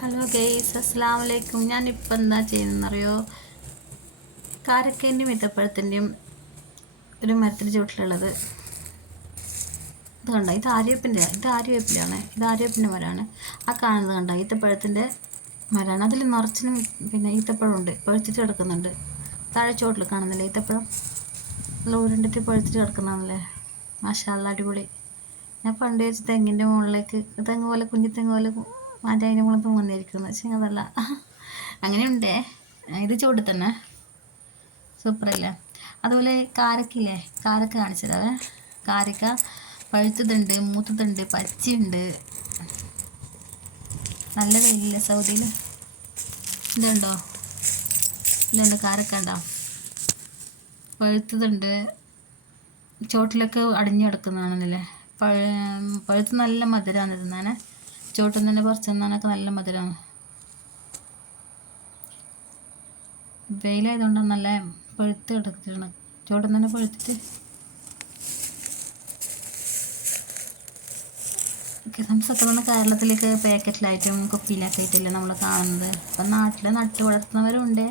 Hello guys അസ്സാം വലൈക്കും ഞാനിപ്പോൾ എന്താ ചെയ്യുന്നറിയോ കാരക്കേന്റെയും ഈത്തപ്പഴത്തിന്റെയും ഒരു മരത്തിന്റെ ചുവട്ടിലുള്ളത്. ഇത് കണ്ട? ഇത് ആര്യപ്പിന്റെ ഇത് ആര്യവേപ്പിലാണ്. ഇത് ആര്യവേപ്പിന്റെ മരമാണ്. ആ കാണുന്നത് കണ്ട? ഈത്തപ്പഴത്തിന്റെ മരമാണ്. അതിൽ നിറച്ചിനും പിന്നെ ഈത്തപ്പഴമുണ്ട്. പഴുത്തിട്ട് കിടക്കുന്നുണ്ട്. താഴെ ചുവട്ടിൽ കാണുന്നില്ലേ ഈത്തപ്പഴം? നല്ല ഉരുണ്ടിട്ട് പഴുത്തിട്ട് കിടക്കുന്നതാണല്ലേ മാഷാല്ല അടിപൊളി. ഞാൻ പണ്ട് വെച്ച് തെങ്ങിന്റെ മുകളിലേക്ക് തെങ്ങ് പോലെ കുഞ്ഞിത്തെങ്ങ് തെങ്ങ് പോലെ മാറ്റി അതിന്റെ തോന്നിയിരിക്കുന്നു പക്ഷേ അതല്ല. അങ്ങനെയുണ്ടേ. ഇത് ചൂട് തന്നെ. സൂപ്പറല്ലേ? അതുപോലെ കാരക്കില്ലേ കാരക്ക കാണിച്ചതാവേ കാരക്ക പഴുത്തതുണ്ട് മൂത്തതുണ്ട് പച്ചയുണ്ട്. നല്ല വെയിലില്ല സൗദിയിൽ? ഇതുണ്ടോ? ഇല്ലുണ്ട് കാരക്ക ഉണ്ടോ? പഴുത്തതുണ്ട്. ചോട്ടിലൊക്കെ അടിഞ്ഞു കിടക്കുന്നതാണെന്നല്ലേ? പഴ പഴുത്ത് നല്ല മധുരമാണ് തിന്നാൻ നിന്ന് തന്നെ പറിച്ചു തന്നാനൊക്കെ നല്ല മധുരമാണ് വെയിലായതുകൊണ്ട് നല്ല പഴുത്ത് കിടക്കണം ചോട്ടൻ തന്നെ പഴുത്തിട്ട് പറഞ്ഞാൽ കേരളത്തിലേക്ക് പാക്കറ്റിലായിട്ടും കുപ്പിയിലൊക്കെ ആയിട്ടില്ല നമ്മൾ കാണുന്നത്. അപ്പം നാട്ടിൽ നട്ട് വളർത്തുന്നവരുണ്ട്.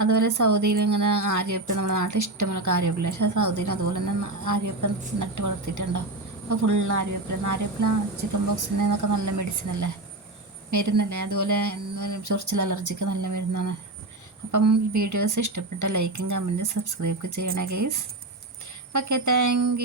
അതുപോലെ സൗദിയിൽ ഇങ്ങനെ ആര്യപ്പം നമ്മുടെ നാട്ടിൽ ഇഷ്ടമുള്ള കാര്യമില്ല പക്ഷേ സൗദിയിൽ അതുപോലെ തന്നെ ആര്യപ്പം നട്ട് വളർത്തിയിട്ടുണ്ടാവും ഫുള്ള് ആര്യവേപ്പില ആര്യവേപ്പില ചിക്കൻ ബോക്സിൽ എന്നൊക്കെ നല്ല മെഡിസിൻ അല്ലേ? മരുന്നല്ലേ? അതുപോലെ ചൊറിച്ചിൽ അലർജിക്ക് നല്ല മരുന്നാണ്. അപ്പം വീഡിയോസ് ഇഷ്ടപ്പെട്ട ലൈക്കും കമന്റും സബ്സ്ക്രൈബ് ചെയ്യണേ ഗൈസ് ഓക്കെ താങ്ക്